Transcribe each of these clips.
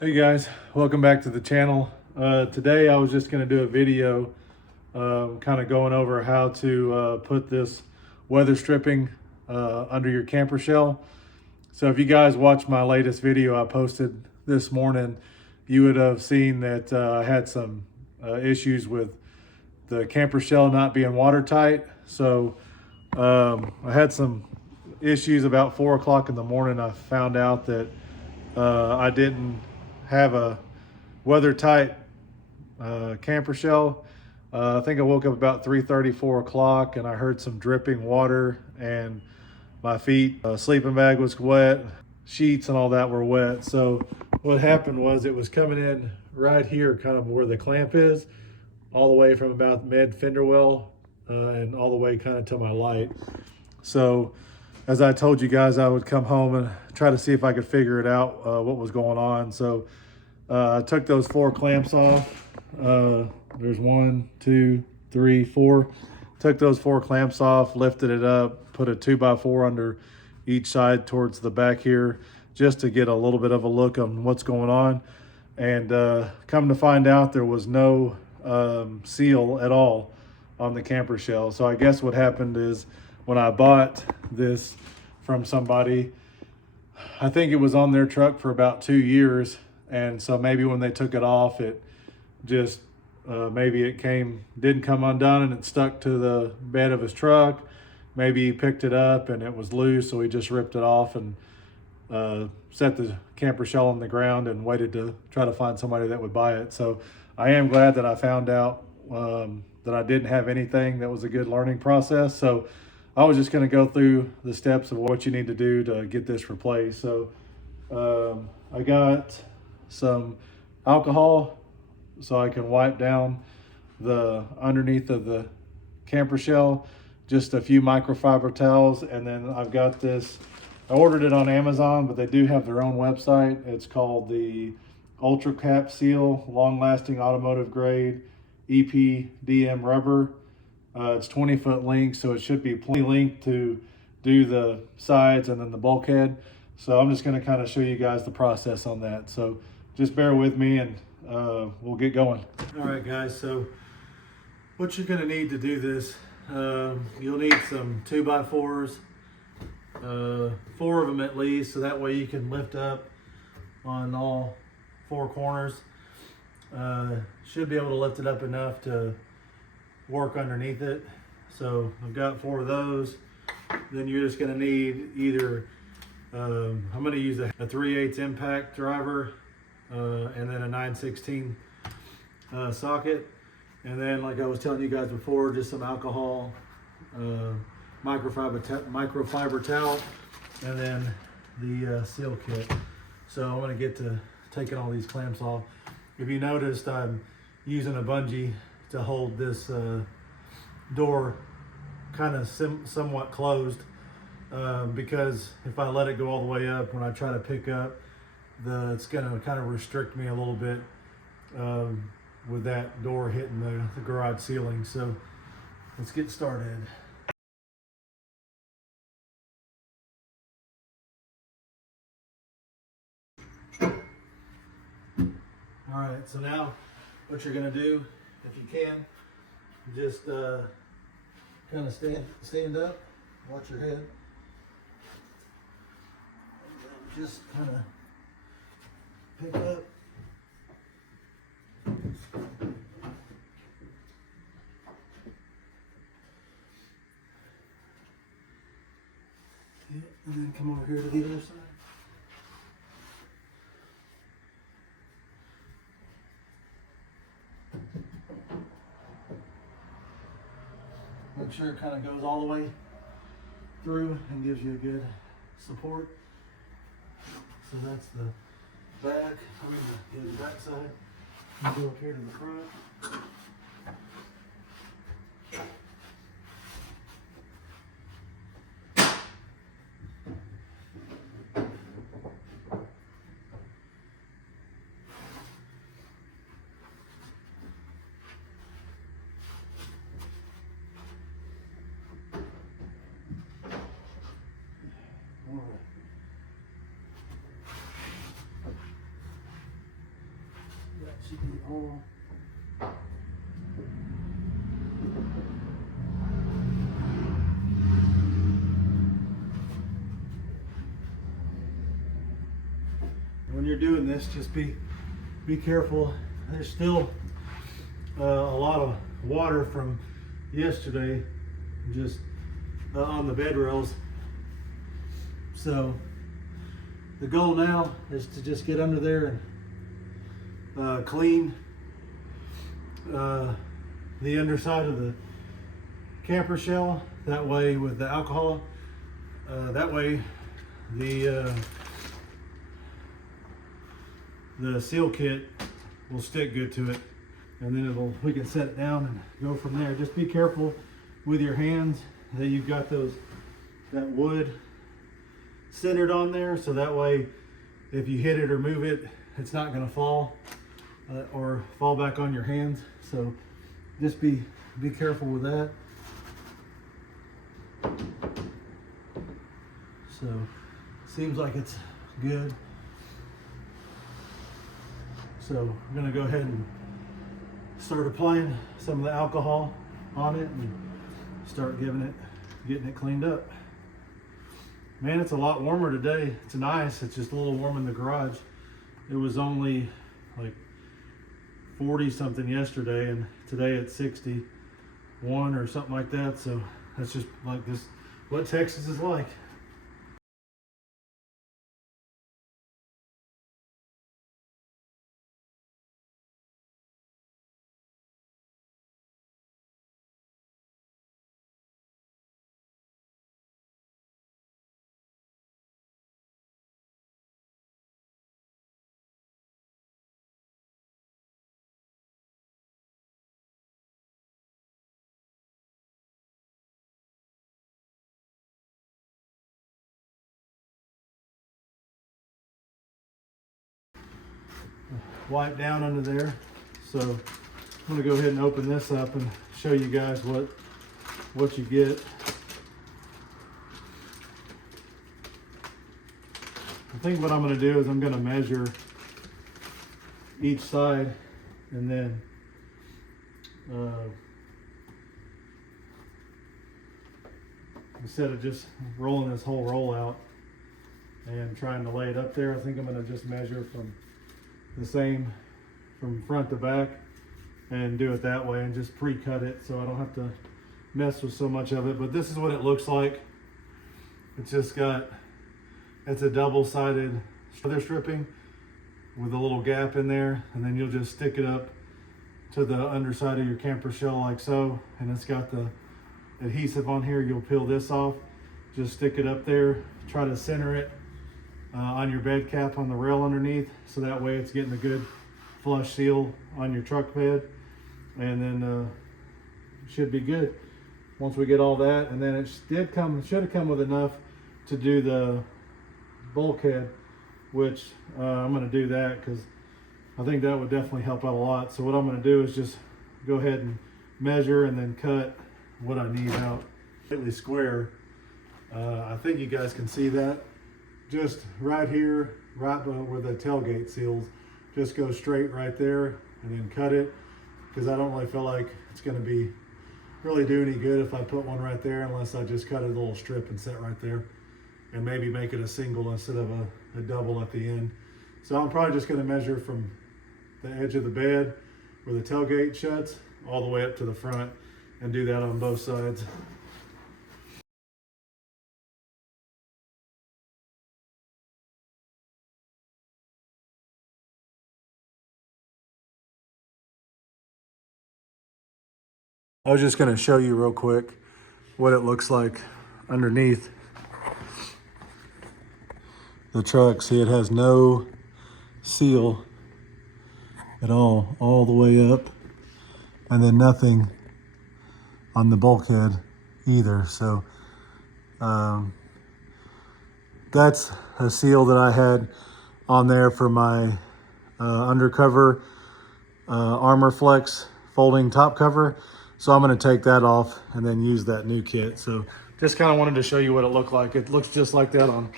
Hey guys, welcome back to the channel. Today I was just going to do a video kind of going over how to put this weather stripping under your camper shell. So if you guys watched my latest video I posted this morning, you would have seen that I had some issues with the camper shell not being watertight. So I had some issues about 4 o'clock in the morning. I found out that I didn't have a weather tight camper shell. I think I woke up about 3:30, 4 o'clock, and I heard some dripping water, and my feet, sleeping bag was wet, sheets and all that were wet. So what happened was it was coming in right here, kind of where the clamp is, all the way from about mid fender well and all the way kind of to my light. So as I told you guys, I would come home and try to see if I could figure it out, what was going on. So I took those 4 clamps off. There's 1, 2, 3, 4. Took those 4 clamps off, lifted it up, put a 2x4 under each side towards the back here, just to get a little bit of a look on what's going on. And come to find out, there was no seal at all on the camper shell. So I guess what happened is when I bought this from somebody, I think it was on their truck for about 2 years. And so maybe when they took it off, it just maybe it didn't come undone and it stuck to the bed of his truck. Maybe he picked it up and it was loose, so he just ripped it off and set the camper shell on the ground and waited to try to find somebody that would buy it. So I am glad that I found out that I didn't have anything. That was a good learning process. So I was just going to go through the steps of what you need to do to get this replaced. So I got some alcohol so I can wipe down the underneath of the camper shell, just a few microfiber towels. And then I've got this, I ordered it on Amazon, but they do have their own website. It's called the Ultra Cap Seal Long Lasting Automotive Grade EPDM Rubber. It's 20-foot length, so it should be plenty length to do the sides and then the bulkhead. So I'm just going to kind of show you guys the process on that. So just bear with me and we'll get going. All right, guys. So what you're going to need to do this, you'll need some 2x4s, 4 of them at least, so that way you can lift up on all 4 corners. Should be able to lift it up enough to work underneath it. So I've got 4 of those. Then you're just going to need either I'm going to use a 3/8 impact driver and then a 9/16 socket, and then, like I was telling you guys before, just some alcohol, microfiber towel, and then the seal kit. So I'm going to get to taking all these clamps off. If you noticed, I'm using a bungee to hold this door kind of somewhat closed, because if I let it go all the way up, when I try to pick up, it's going to kind of restrict me a little bit with that door hitting the garage ceiling. So let's get started. All right, so now what you're going to do, if you can, just kind of stand up, watch your head, and just kind of pick up. Yeah, and then come over here to the other side. Make sure it kind of goes all the way through and gives you a good support. So that's the back. I'm going to do the back side. And go up here to the front. hole. When you're doing this, just be careful. There's still a lot of water from yesterday just on the bed rails. So the goal now is to just get under there and clean the underside of the camper shell. That way with the alcohol, that way the seal kit will stick good to it, and then we can set it down and go from there. Just be careful with your hands that you've got that wood centered on there, so that way if you hit it or move it, it's not going to fall or fall back on your hands. So just be careful with that. So seems like it's good. So I'm going to go ahead and start applying some of the alcohol on it and start getting it cleaned up. Man, it's a lot warmer today. It's nice. It's just a little warm in the garage. It was only like 40 something yesterday, and today it's 61 or something like that. So that's just like this, what Texas is like. Wipe down under there. So I'm going to go ahead and open this up and show you guys what you get. I think what I'm going to do is I'm going to measure each side, and then instead of just rolling this whole roll out and trying to lay it up there, I think I'm going to just measure from the same from front to back and do it that way, and just pre-cut it so I don't have to mess with so much of it. But this is what it looks like. It's just it's a double-sided weather stripping with a little gap in there, and then you'll just stick it up to the underside of your camper shell like so, and it's got the adhesive on here. You'll peel this off, just stick it up there, try to center it on your bed cap on the rail underneath, so that way it's getting a good flush seal on your truck bed, and then should be good once we get all that. And then it should have come with enough to do the bulkhead, which I'm going to do that because I think that would definitely help out a lot. So what I'm going to do is just go ahead and measure and then cut what I need out completely square. I think you guys can see that. Just right here, right where the tailgate seals, just go straight right there and then cut it, because I don't really feel like it's going to really do any good if I put one right there, unless I just cut a little strip and set right there, and maybe make it a single instead of a double at the end. So I'm probably just going to measure from the edge of the bed where the tailgate shuts all the way up to the front, and do that on both sides. I was just going to show you real quick what it looks like underneath the truck. See, it has no seal at all the way up, and then nothing on the bulkhead either. So that's a seal that I had on there for my undercover Armor Flex folding top cover. So I'm going to take that off and then use that new kit. So just kind of wanted to show you what it looked like. It looks just like that on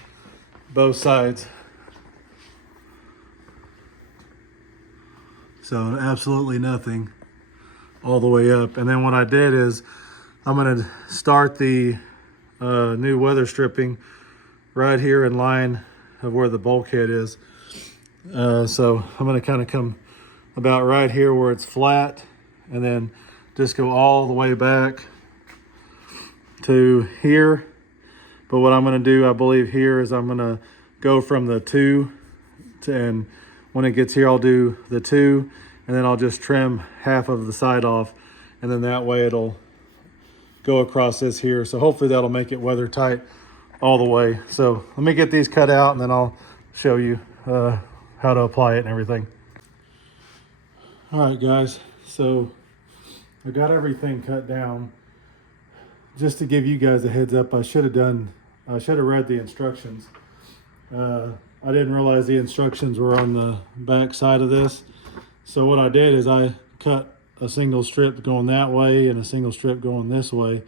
both sides. So absolutely nothing all the way up. And then what I did is I'm gonna start the new weather stripping right here in line of where the bulkhead is. So I'm gonna kind of come about right here where it's flat and then just go all the way back to here. But what I'm gonna do, I believe here, is I'm gonna go from the 2 to, and when it gets here, I'll do the 2 and then I'll just trim half of the side off, and then that way it'll go across this here. So hopefully that'll make it weather tight all the way. So let me get these cut out and then I'll show you how to apply it and everything. All right, guys, so I got everything cut down. Just to give you guys a heads up, I should have read the instructions. I didn't realize the instructions were on the back side of this. So what I did is I cut a single strip going that way and a single strip going this way.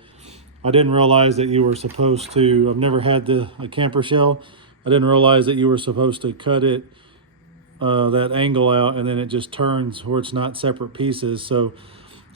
I didn't realize that you were supposed to, I've never had a camper shell. I didn't realize that you were supposed to cut it, that angle out, and then it just turns where it's not separate pieces. So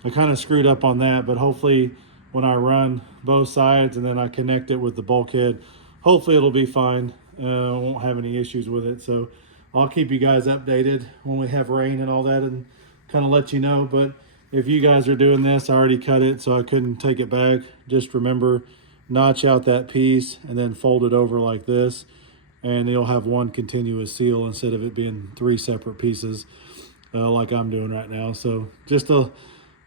I kind of screwed up on that, but hopefully when I run both sides and then I connect it with the bulkhead, hopefully it'll be fine. I won't have any issues with it. So I'll keep you guys updated when we have rain and all that and kind of let you know. But if you guys are doing this, I already cut it so I couldn't take it back. Just remember, notch out that piece and then fold it over like this, and you'll have one continuous seal instead of it being 3 separate pieces like I'm doing right now. So just a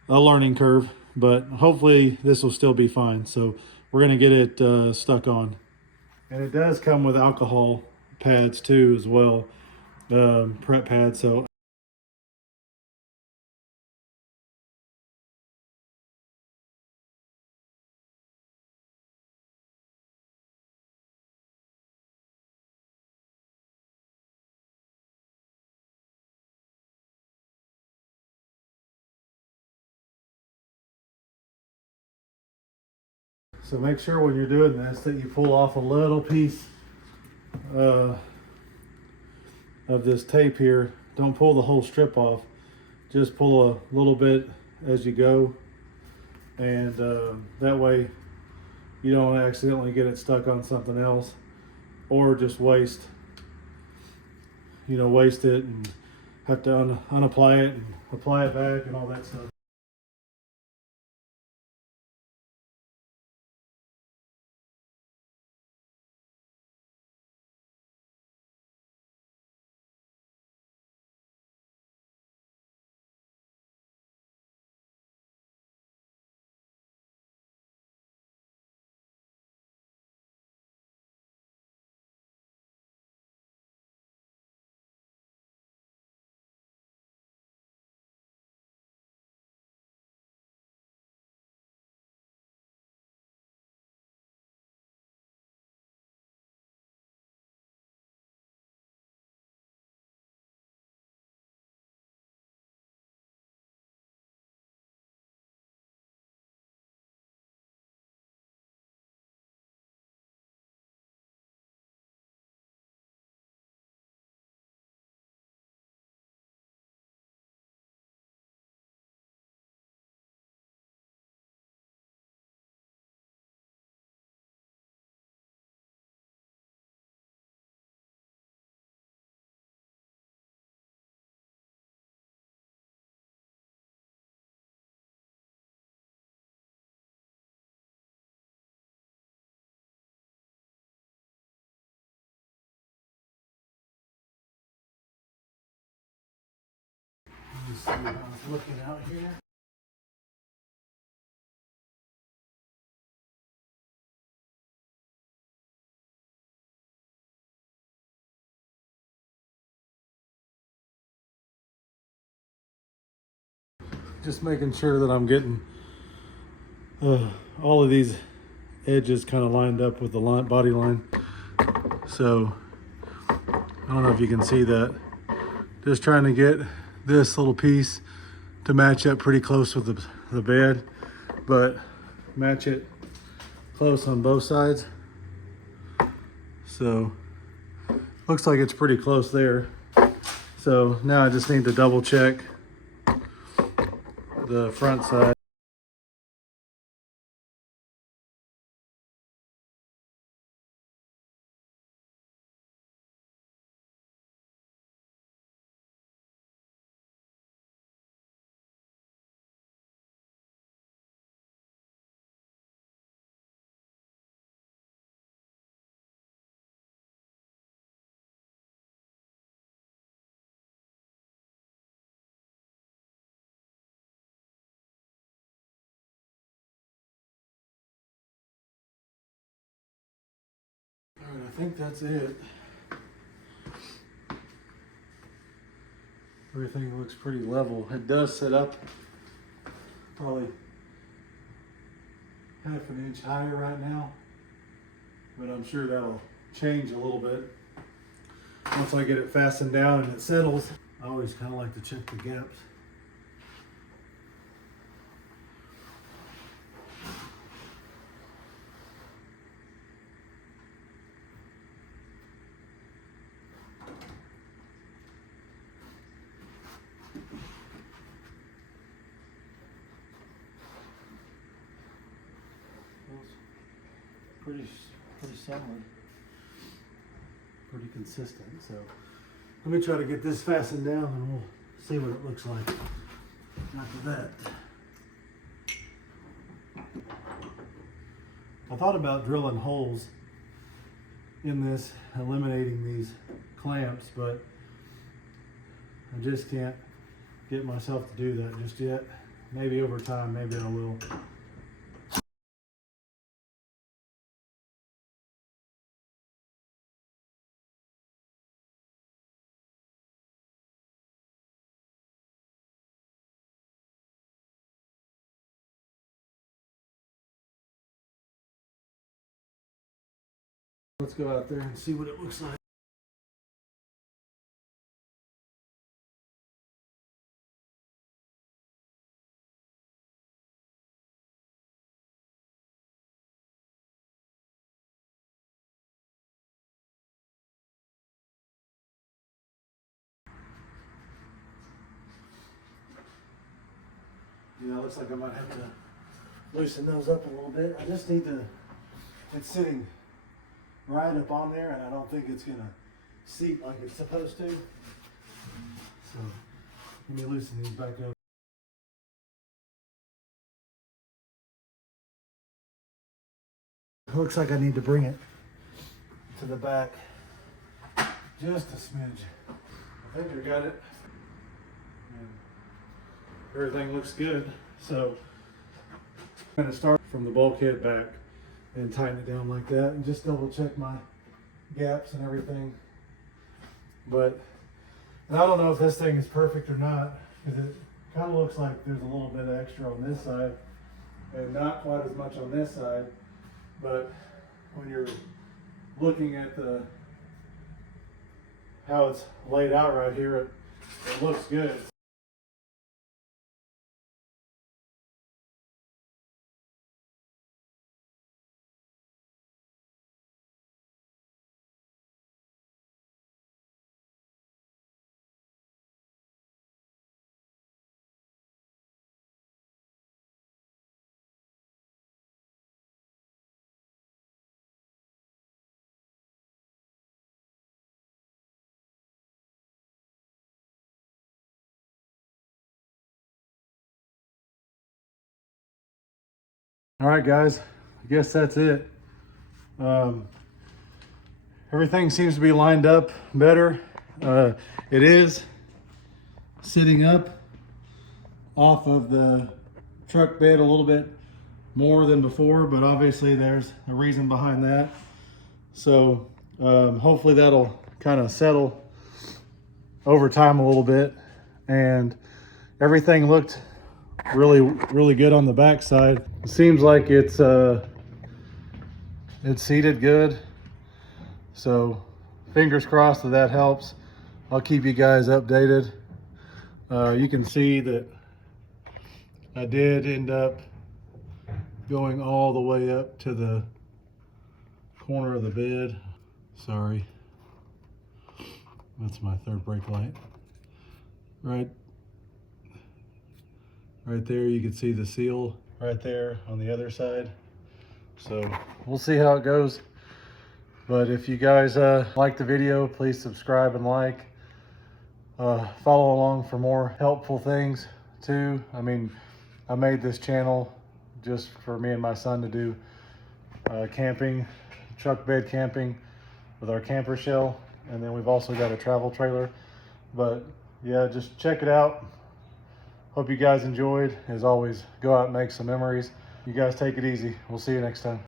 learning curve, but hopefully this will still be fine. So we're gonna get it stuck on. And it does come with alcohol pads too as well, prep pads. So make sure when you're doing this that you pull off a little piece of this tape here. Don't pull the whole strip off. Just pull a little bit as you go, and that way you don't accidentally get it stuck on something else, or just waste it and have to unapply it and apply it back and all that stuff. Just see what I was looking out here. Just making sure that I'm getting all of these edges kind of lined up with the body line. So I don't know if you can see that. Just trying to get this little piece to match up pretty close with the bed, but match it close on both sides. So looks like it's pretty close there. So now I just need to double check the front side. All right, I think that's it. Everything looks pretty level. It does sit up probably half an inch higher right now, but I'm sure that'll change a little bit once I get it fastened down and it settles. I always kind of like to check the gaps. Pretty solid, pretty consistent. So let me try to get this fastened down and we'll see what it looks like after that. I thought about drilling holes in this, eliminating these clamps, but I just can't get myself to do that just yet. Maybe over time, maybe I will. Let's go out there and see what it looks like. Yeah, it looks like I might have to loosen those up a little bit. I just need to, it's sitting right up on there and I don't think it's gonna seat like it's supposed to. So let me loosen these back up. Looks like I need to bring it to the back just a smidge. I think I got it. And everything looks good. So I'm gonna start from the bulkhead back and tighten it down like that and just double check my gaps and everything. But and I don't know if this thing is perfect or not, because it kind of looks like there's a little bit extra on this side and not quite as much on this side. But when you're looking at the how it's laid out right here, it looks good. All right, guys, I guess that's it. Everything seems to be lined up better. It is sitting up off of the truck bed a little bit more than before, but obviously there's a reason behind that. So hopefully that'll kind of settle over time a little bit. And everything looked really good on the back side. It seems like it's seated good. So fingers crossed that helps. I'll keep you guys updated. You can see that I did end up going all the way up to the corner of the bed. Sorry, that's my third brake light. Right Right there, you can see the seal right there on the other side. So we'll see how it goes. But if you guys like the video, please subscribe and like. Follow along for more helpful things too. I mean, I made this channel just for me and my son to do camping, truck bed camping with our camper shell. And then we've also got a travel trailer. But yeah, just check it out. Hope you guys enjoyed. As always, go out and make some memories. You guys take it easy. We'll see you next time.